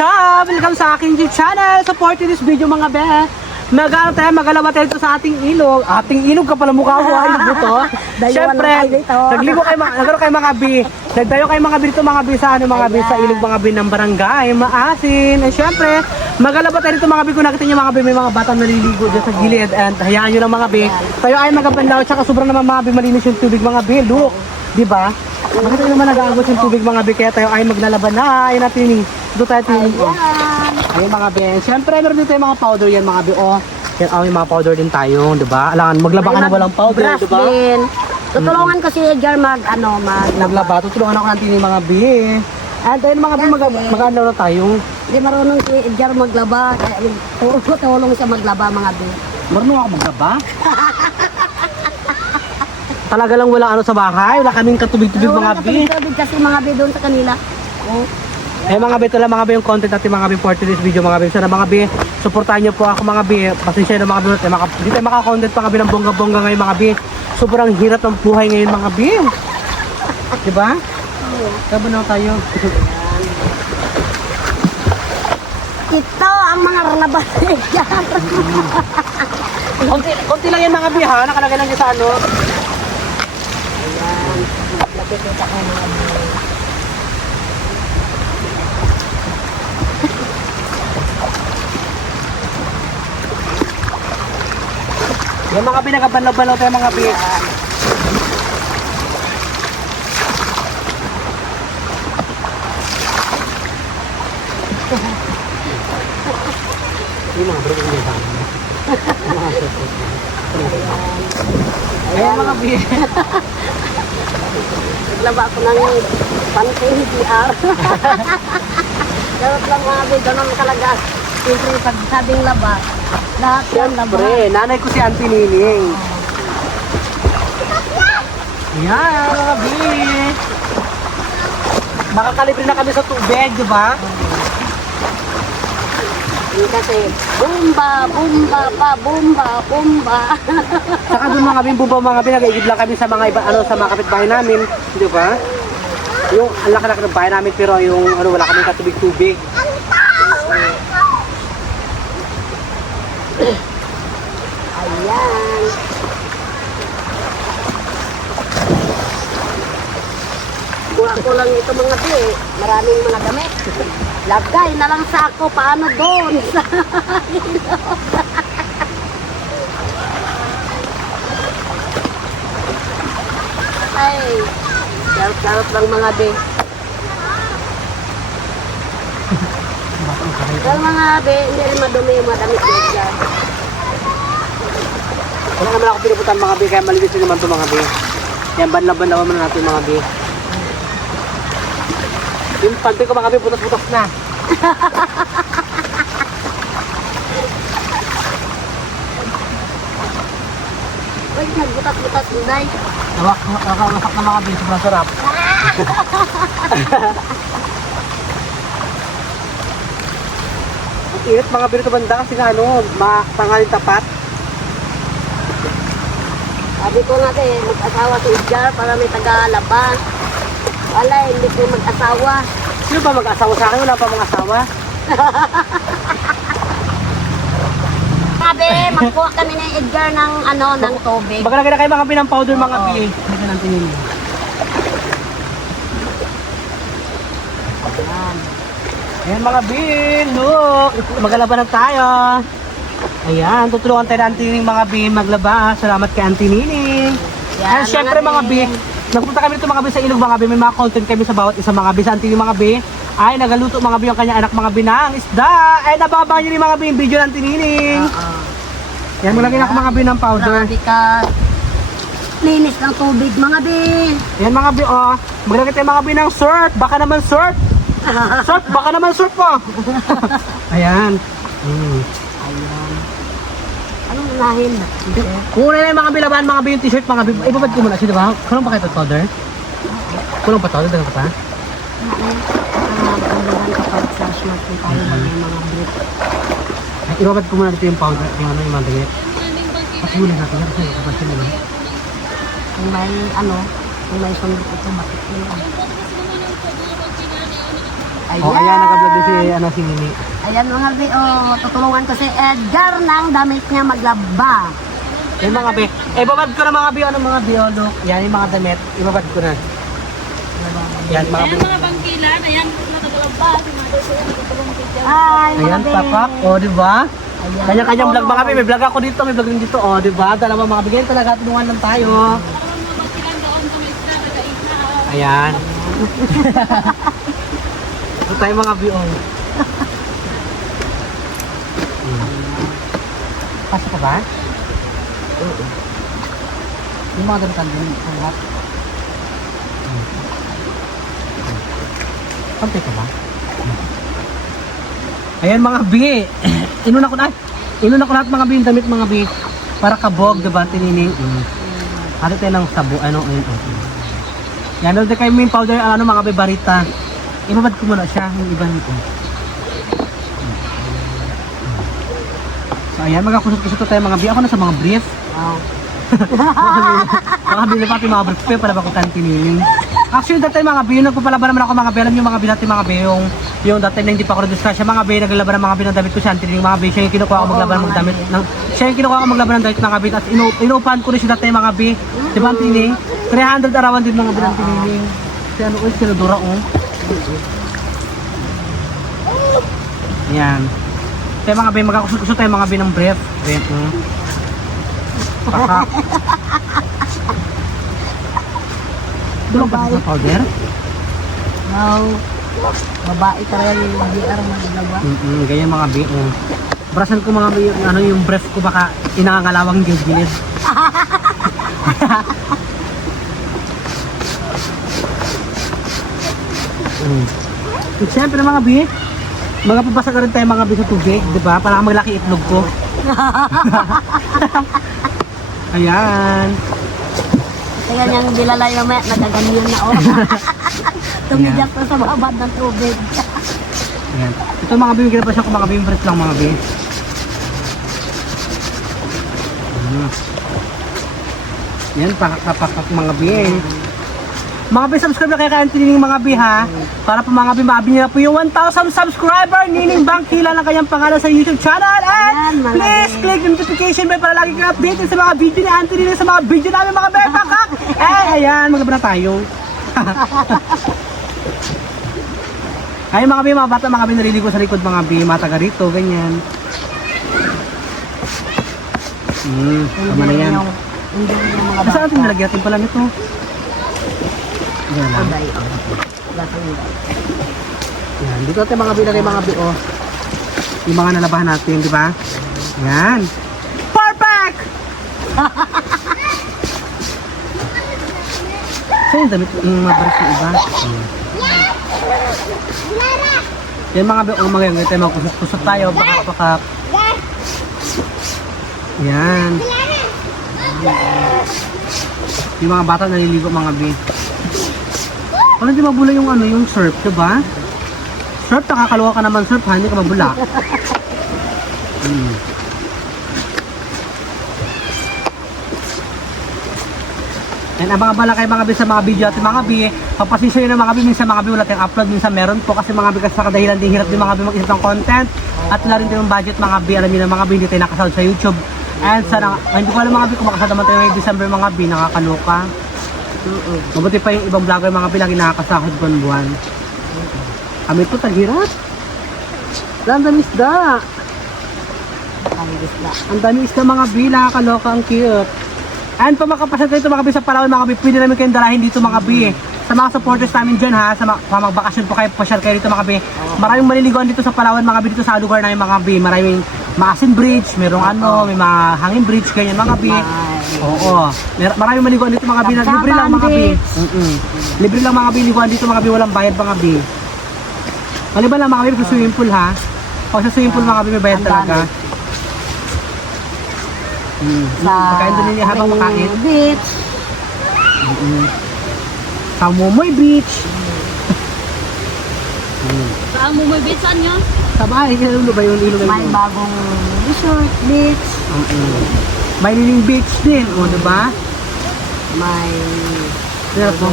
up? Welcome sa aking YouTube channel. Support this video mga be. Magalawa tayo sa ating ilog. Ating ilog ka pala mukha ko. Ilog dito. Siyempre, nagligo kayo, kayo mga bi. Nagtayo kayo mga bi dito mga bi sa ano mga bi sa ilog mga bi ng barangay. Maasin. And siyempre, magalawa tayo dito mga bi. Kung nakita nyo mga bi, may mga batang naliligo dyan sa gilid. And hayaan nyo lang mga bi. Tayo ay magabanlaw. Tsaka sobrang naman mga bi malinis yung tubig mga bi. Look. Diba? Bakit tayo naman nag-aagos yung tubig mga bi, kaya tayo ay maglalaban na. Ayun natin, ito tayo tinig. Ayun mga bi. Siyempre, meron din tayo mga powder yan mga bi. Oh, yan, may mga powder din tayo, diba? Alangan, maglaba ka na walang powder, diba? Tutulungan ko si Edgar maglaba. Tutulungan ako natin yung mga bi. And ayun mga bi, mag-ano na tayo. Hindi marunong si Edgar maglaba. Tulong siya maglaba mga bi. Marunong ako maglaba? Talaga lang wala ano sa bahay, wala kaming katubig-tubig mga bi. Katubig kasi mga bi doon sa kanila. Oh. Eh mga bi, ito lang mga bi yung content natin mga bi for today's video mga bi. Sana mga bi, supportahan nyo po ako mga bi. Pasensya na mga bi, hindi tayo makakontent mga bi ng bongga-bongga ngayon mga bi. Sobrang hirap ng buhay ngayon mga bi. Diba? Sabi na tayo. Ito ang mga ranabat ni Edgar. konti lang yan mga bi ha, nakalagay lang sa ano. Nakikita ko mga bi. Yung mga bi, nagabalaw-balaw tayo mga bi. Yung mga bro, yung mga ayan mga bi. Naglaba ako ng panting PR. Dapat lang mga bi, ganun talaga. Siyempre pag sabing laba, lahat yan laba. Siyempre, nanay ko si Auntie Nining. Yan mga bi. Makakalibre na kami sa tubig, di ba? Kasi bumba, bumba pa, bumba, bumba. Saka doon mga bimbo mga pinag-iigib lang kami sa mga iba, ano, sa mga kapitbahay namin, di ba? Yung ang laki-laki ng bahay namin pero yung ano, wala kaming katubig-tubig. Ayan. Kuha ko lang ito mga di, maraming mga damit. Lagay na lang sa ako, paano doon? Ay, sarap-sarap lang mga di. Pero mga be, hindi rin madumi yung mga damit nila dyan. Wala naman ako pinuputan mga bi, kaya malinis din naman ito mga bi. Yan, banlaban-laban muna natin mga bi. Yung pante ko mga bi, butas-butas na. Uy, nagbutas-butas unay. Nakakawasak na mga bi, sobrang sarap. Ang init mga bi ito banda kasi nga ano, tanghalin tapat. Sabi ko nga mag-asawa si Edgar para may taga-laban. Wala, hindi ko mag-asawa. Sino ba mag-asawa sa akin? Wala pa mga asawa. Sabi, magkuha kami ni Edgar ng ng tubig. Maglagay na kayo mga bi ng powder mga bi. Hindi natin yun. Ayan mga bi, look. Maglaba na tayo. Ayan, tutulungan tayo ng Auntie Nining mga bi maglaba. Salamat kay Auntie Nining. Yan, And syempre mga bi, nagpunta kami dito mga bi sa ilog mga bi. May mga content kami sa bawat isa mga bi. Sa Auntie Nining mga bi, ay nagaluto mga bi yung kanyang anak mga bi ng isda. Ay nababa nyo ni mga bi yung video ng Auntie Nining. Yan, maglagay na ako mga bi ng powder. Grabe ka. Linis ng tubig, mga bi. Yan mga bi, oh. Maglagay tayo mga bi ng surf. Baka naman surf. Surf, baka naman surf po. Ayan. Ayan. Anong unahin? Kuna na yung mga bilaban, mga bi yung t-shirt, mga bi. Ibabad ko muna siya, diba? Kulang pa kayo ito, powder? Kulang pa ito, dagang ka pa? Pagdagan kapag sa short yung tayo ba yung mga brief. Ibabad ko muna dito yung powder, yung ano, yung mga damit. Patuloy natin yan kasi kapatid nila. Kung may sundot ito, bakit yun? Oh, ayan, nag-vlog din si Nini. Ayan mga be, oh, tutulungan ko si Edgar ng damit niya maglaba. Yung mga be, ibabad ko na mga be, ano mga be, oh, look. Yan yung mga damit, ibabad ko na. Yan mga be. Ayan mga bangkilan, ayan nakagalaba, si mother ko natutulong kita. Ay, mga Ayan, be. tapak, oh, di ba? Ayan. Kanya-kanyang vlog mga be, may vlog ako dito, may vlog din dito, oh, di ba? Dalawa mga bigyan talaga, tulungan lang tayo. Parang mga bangkilan doon sa may isla, nag-aisla. Ayan. Ito tayo mga be, oh. Pasok ka ba? Oo. Yung mga damitan din, ang lahat. Pantay ka ba? Ayan mga bi. Inuna ko lahat mga bi, yung damit mga bi. Para kabog, diba, tinining. Ano tayo ng sabo, ano, yan, doon kayo may powder, ano mga bi, barita. Ibabad ko muna siya, yung iba nito. So ayan, magkakusot-kusot tayo mga bi. Ako na sa mga brief. Wow. Mga bi, pati mga brief pa, pala ba ko tinining. Actually, dati mga bi, yung nagpapalaban naman ako mga bi, alam yung mga bi dati mga bi, yung dati na hindi pa ako rediscuss, mga bi, naglalaban ng mga bi ng damit ko siya, tinining mga bi, siya yung kinukuha ko maglaban ng damit, siya yung kinukuha ko maglaban ng damit mga bi, at inuupahan ko rin siya dati mga bi, di ba ang tinining? 300 arawan din mga bi ng tinining. Si ano, sinadura oh. Yan. Kaya mga bi, magkakusot-kusot tayo mga bi ng brief. Pakak. Dulong ba sa powder? Wow. Babae talaga yung GR maglaba. Ganyan mga bi. Brasan ko mga bi, ano yung breath ko baka inangangalawang gilid. Siyempre mga bi, magpapasa ka rin tayo mga bi sa tubig, di ba? Para maglaki itlog ko. Ayan. Kaya niyang bilalay na may nagaganyan na oh. Tumijak na sa babad ng tubig. Ayan. Ito mga bi, ginawa siya ko mga bi, yung breath lang mga bi. Yan, pakak mga bi. Mga bi, subscribe na kayo kay Auntie Nining mga bi ha. Para po mga bi, maabi niyo na po yung 1,000 subscriber. Nining Bangkila lang kayang pangalan sa YouTube channel. And Ayan, mga please bi. click the notification bell para lagi kayo updated sa mga video ni Auntie Nining, sa mga video namin mga bi. Pakak! Ayan, maglaban na tayo. Ay mga bi, mga bata, mga bi, naliligo sa likod mga bi, mataga rito, ganyan. Tama na yan. Hindi yung mga Saan natin nilagyan natin pala nito? Yan lang. Baday, oh. Batang baday. Yan, dito natin mga bilagay mga bi, oh. Yung mga nalabahan natin, di ba? Yan. Perfect! So yung damit, yung mabaris ng iba. Yan mga bi, mga yan, tayo magkusot tayo, baka. Yan. Yung mga bata naliligo mga bi. Ano di mabula yung ano, yung surf, diba? Surf, nakakaluwa ka naman surf, ha? Hindi ka mabula. Yan, abang-abala kayo mga bi sa mga video natin mga bi. Pagpasisyo yun ng mga bi, minsan mga bi wala tayong upload, minsan meron po kasi mga bi kasi sa kadahilan din hirap din mga bi mag-isip ng content. At wala rin din yung budget mga bi, alam niyo na mga bi, hindi tayo nakasahod sa YouTube. And sana, hindi ko alam mga bi, kung makasahod naman tayo ngayong December mga bi, nakakaluka. Mabuti pa yung ibang vlogger mga bi, lagi nakakasahod buwan-buwan. Kami po, taghirap. Ang dami isda. Ang dami isda mga bi, nakakaloka, ang cute. And pa makapasya tayo mga bi sa Palawan mga bi, pwede namin kayong dalahin dito mga bi. Sa mga supporters namin dyan ha, sa mga magbakasyon po kayo, pasyal kayo dito mga bi. Maraming maliliguan dito sa Palawan mga bi, dito sa lugar namin mga bi. Maraming maasin bridge, merong ano, may mga hangin bridge, ganyan mga bi. Oo. Maraming maliguan dito mga bi, na libre lang mga bi. Libre lang mga bi, liguan dito mga bi, walang bayad mga bi. Maliban lang mga bi, sa swimming pool ha. Pag sa swimming pool mga bi, may bayad talaga. Pagkain doon niya habang makain. Beach. Sa Mumoy Beach. Saan mo may bitsan yun? Sa bahay, ano ba yung ilog? May bagong resort, beach. May Liling Beach din, o diba? May Pero po.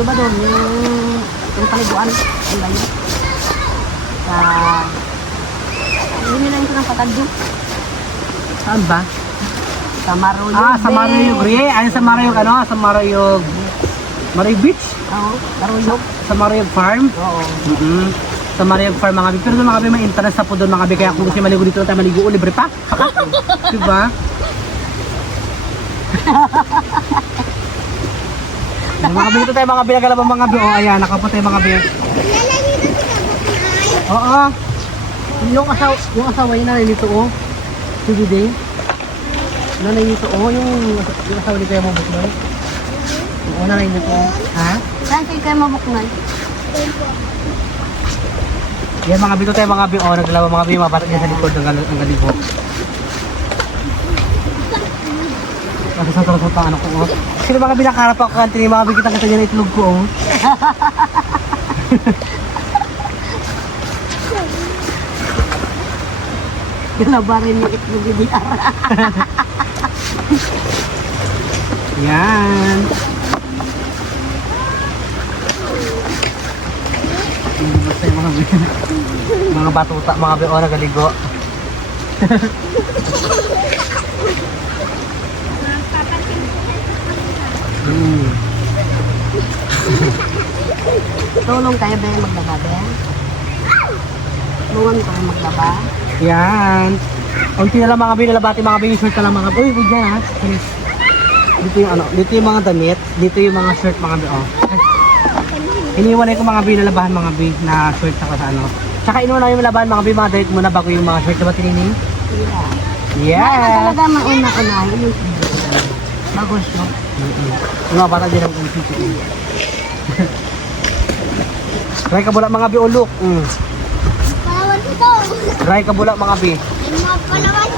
Di ba doon, yung paliguan, ang layo. Hindi lang ito ng patadyo. Saan ba? Sa Maruyog. Sa Maruyog. Ayun sa Maruyog, sa Maruyog. Maruyog Beach? Oo, Maruyog. Sa Maruyog Farm? Oo. Sa Maruyog Farm mga bi. Pero doon mga bi, may interest na po doon mga bi. Kaya kung gusto maligo dito, tayo maligo, libre pa. Diba? Mga bi, dito tayo mga bi, nagalabang mga bi. Ayan, nakapo tayo mga bi. Oo. Yung asawa niya nanay nito, Sige din. Nanay nito, yung asawa ni Kuya Mabuknoy. Oo, nanay nito. Ha? Saan kayo mabuknay? Yan mga bito tayo mga bi, naglalaban mga bi, mga bata niya sa likod ng galigo. Kasi sa tarasot ang ano ko, Sino mga bi nakaharap ako kantin, mga bi kita niya na itlog ko, Galabarin yung itlog yung diara. Yan. Basta yung mga bi, mga batuta, mga bi, nagaligo. Tulong kayo ba yung maglaba ba? Tulungan kayo maglaba? Yan. Unti na lang mga bi, nalabati mga bi, yung shirt na lang mga bi. Uy, huwag dyan ha. Please. Dito yung dito yung mga damit, dito yung mga shirt mga bi, Iniiwanay ko mga bi, nalabahan mga bi, na shirt saka sa ano. Tsaka inuuna yung labahan mga bi, mga damit muna bago yung mga shirt, diba tinining? Yeah. Yeah. Talaga mauna-unahin yung bago siya. Yung mga bata dyan ang umpisi. Try ka bula mga bi, ulok. Palawan ito. Try ka bula mga bi. Mga palawan.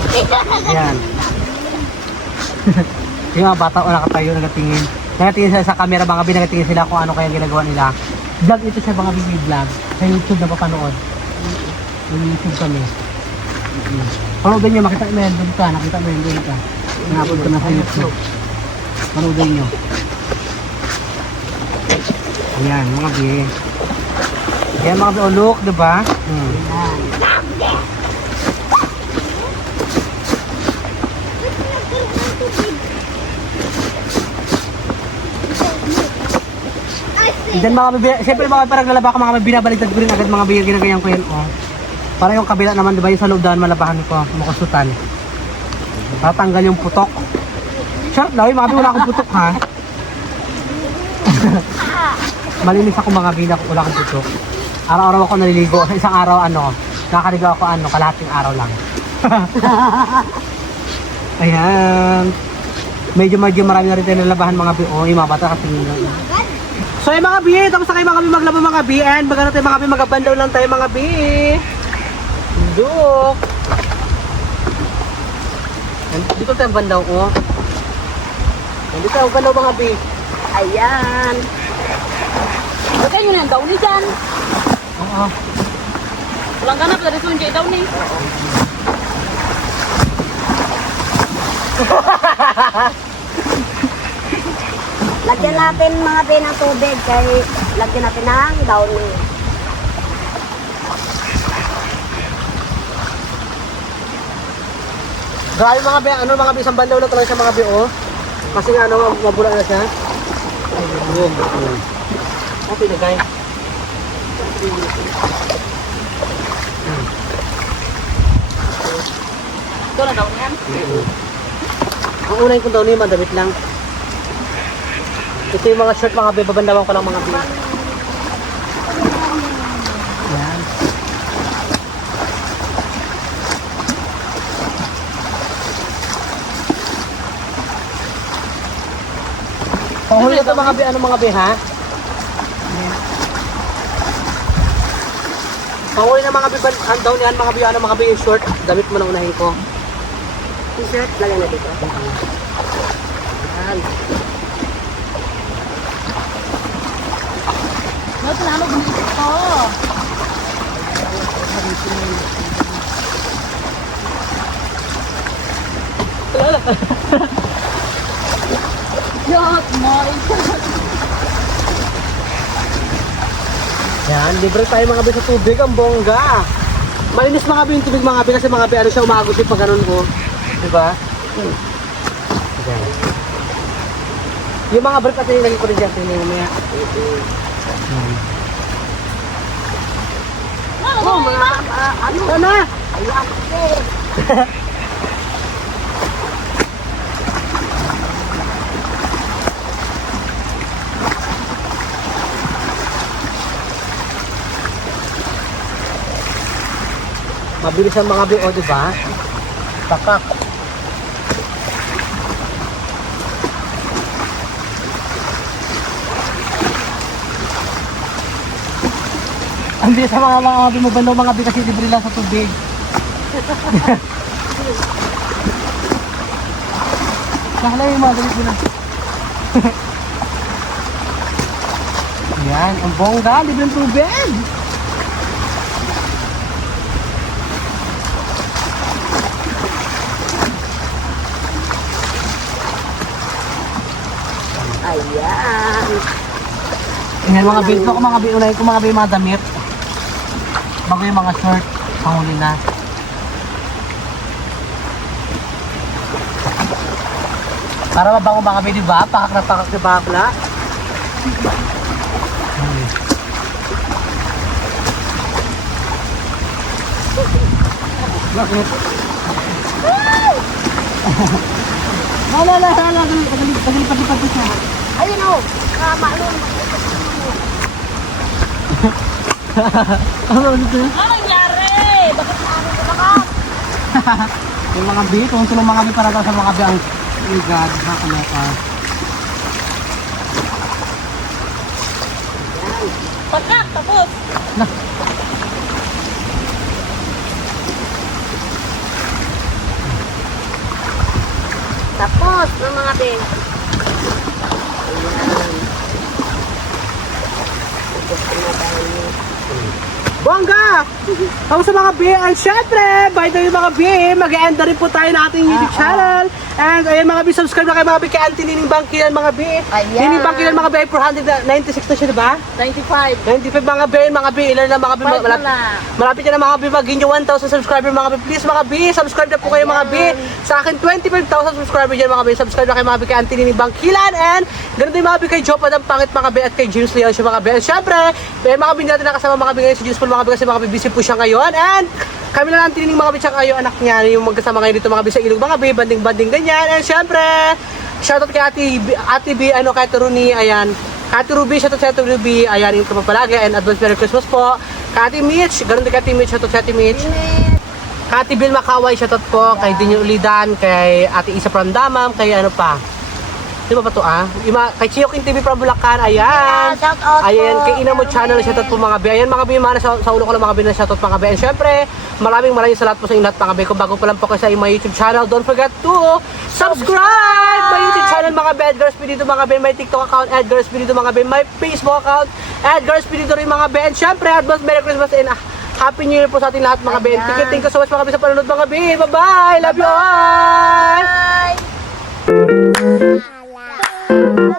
Ayan. Yung mga bata nakatayo, nagatingin. Nagatingin sila sa camera mga bi, nagatingin sila kung ano kaya ginagawa nila. Vlog ito siya mga bi, vlog. Sa YouTube na papanood. Sa YouTube kami. Panoodin nyo, makita mo yan, doon ka, nakita mo yan, doon ka. Nakapod ko na sa YouTube. Panoodin nyo. Ayan, mga bi. Ayan mga bi, look, diba? Diyan mga bibi, siyempre mga parang lalaba ko mga binabaliktad ko rin agad mga bibi, ginagayan ko yan, Para yung kabila naman, diba, yung sa loob daan malabahan ko, mukasutan. Tatanggal yung putok. Short daw, yung mga bibi, wala akong putok, ha? Malinis ako mga bibi, wala akong putok. Araw-araw ako naliligo, sa isang araw, nakakaligo ako, kalahating araw lang. Ayan. Medyo marami na rin tayo nalabahan mga bibi, yung mga bata kasi So ay mga bi, tapos na kayo mga bi maglaba mga bi, and magano tayo mga bi, magabandaw lang tayo mga bi. Duk. Dito tayo bandaw Dito tayo bandaw mga bi. Ayan. Bakit yun ang daw ni dyan? Oo. Walang ganap, dari sunjay daw ni. Lagyan natin mga ng tubig kay lagyan natin ng downy. Grabe mga bi, mga bi, isang bandaw na talaga siya mga bi, Kasi nga mabula na siya. Ayun. Okay na guys. Ito na daw niyan. Ang unay kong daw niya, madamit lang. Ito yung mga shirt mga bi, babandawan ko lang mga bi. Yan. Panghuli ito mga bi, mga bi ha? Panghuli na mga bi, ang daw niyan mga bi, mga bi yung short, damit mo na unahin ko. T-shirt, lagyan na dito. Yan. No, tinalo gumisip ko. Yak, my. Yan, libre tayo mga be sa tubig, ang bongga. Malinis mga be yung tubig mga be kasi mga be ano siya umagos yung pag ganun ko. Diba? Yan. Yung mga brick natin yung lagi ko rin dyan, tingnan mo maya. Oh, mga ano? Sana! Ayan, sir. Mabilis ang mga be, o diba? Takak. Ang bilis sa mga bumabalaw mga bi kasi libre lang sa tubig. Nakala yung mga galit nila. Yan, ang bongga, libre ng tubig. Ayan. Yan mga bi, ito ko mga bi, unahin ko mga bi yung mga damit. Bago yung mga shirt, panghuli na. Para mabango mga bi, diba? Pakak na pakak na bakla. Bakit? Hala, tagalipad-lipad siya. Ayun o. Malun. Ano dito? Ano nangyari? Bakit ano ka ka? Yung mga bi, kung tulong mga bi para daw sa mga bi ang igad, nakalaka. Pagkak, tapos. Tapos, ng mga be. Ayan. Gusto na tayo. Bongga! Ako sa mga bi, and syempre, by the way mga bi, mag-e-end na rin po tayo ng ating YouTube channel. And ayan mga bi, subscribe na kayo mga bi kay Auntie Nining Bangkilan mga bi. Ayan. Nining Bangkilan mga bi ay 496 na siya, diba? 95. 95 mga bi, ilan na mga bi, Five na malapit, lang. malapit na mga bi, maging nyo 1,000 subscriber mga bi. Please mga bi, subscribe na po kayo mga bi. Sa akin 25,000 subscriber dyan mga bi, subscribe na kayo mga bi kay Auntie Nining Bangkilan. And ganun din mga bi kay Joe Padang Pangit mga bi at kay James Leon siya mga bi. And syempre, may mga bi natin nakasama mga bi ngayon si James Paul mga bi kasi mga bi busy po siya ngayon. And kami na lang tinining mga bi tsaka kayo anak niya yung magkasama ngayon dito mga bi sa ilog mga bi, banding-banding ganyan. And syempre, shoutout kay Ate B, ano kay Runi, ayan. Ate Ruby, shoutout sa Ate Ruby, ayan, yung kapapalagi, and advance Merry Christmas po. Kay Ate Mitch, ganun din kay Ate Mitch, shoutout sa Ate Mitch. Kay Ate Bill Makaway, shoutout po, kay Dinyo Ulidan, kay Ate Isa from Damam, kay ano pa. Di ba to kay Chiyokin TV from Bulacan, ayan. Shout out Ayan, po. kay Inamo Channel, shoutout po mga bi. Ayan mga bi, mga sa ulo ko lang mga bi na shoutout mga bi. And syempre, maraming salamat po sa inyo lahat mga bi. Kung bago pa lang po kayo sa my YouTube channel, don't forget to subscribe! My YouTube channel mga bi, Edgar Espiritu mga bi. My TikTok account, Edgar Espiritu mga bi. My Facebook account, Edgar Espiritu rin mga bi. And syempre, advance Merry Christmas and Happy New Year po sa ating lahat mga bi. Ayan. Thank you so much mga bi sa panonood mga bi. Bye-bye! Love you all! Bye.